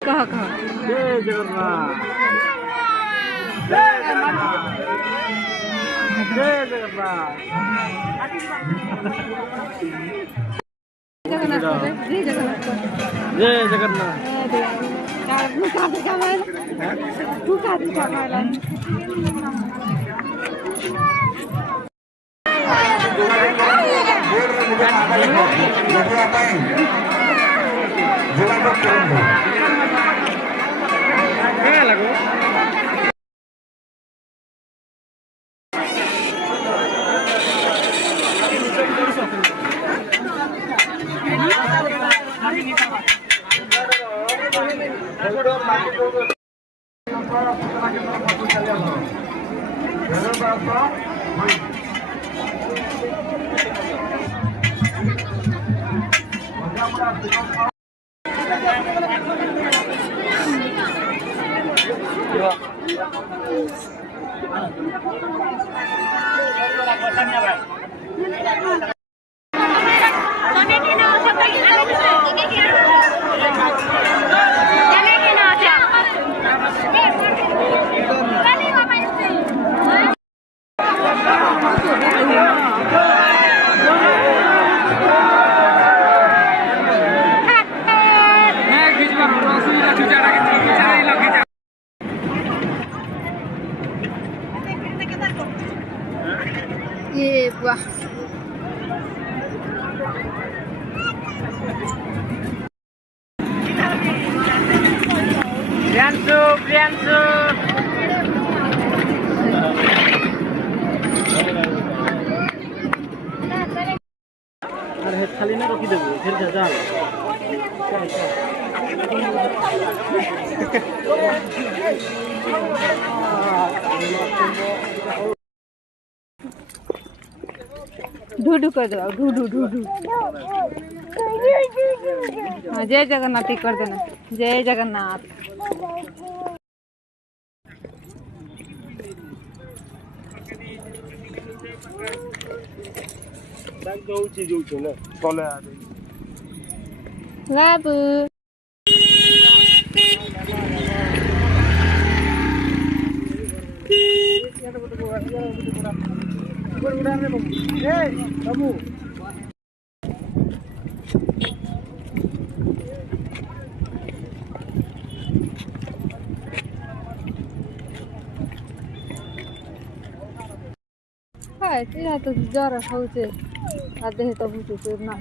कहा कहा जय जगन्नाथ जय जगन्नाथ जय जगन्नाथ जय जगन्नाथ जय जगन्नाथ क्या लगो ये वाह प्रियांशु प्रियांशु अरे खाली ना रखी देबो फिर जा जा ढूढू कर दो ढूढू ढूढू हाँ जय जगन्नाथ कर देना जय जगन्नाथ बाबू हाय तेरा तो जरा होचे आधे तो बुझे ना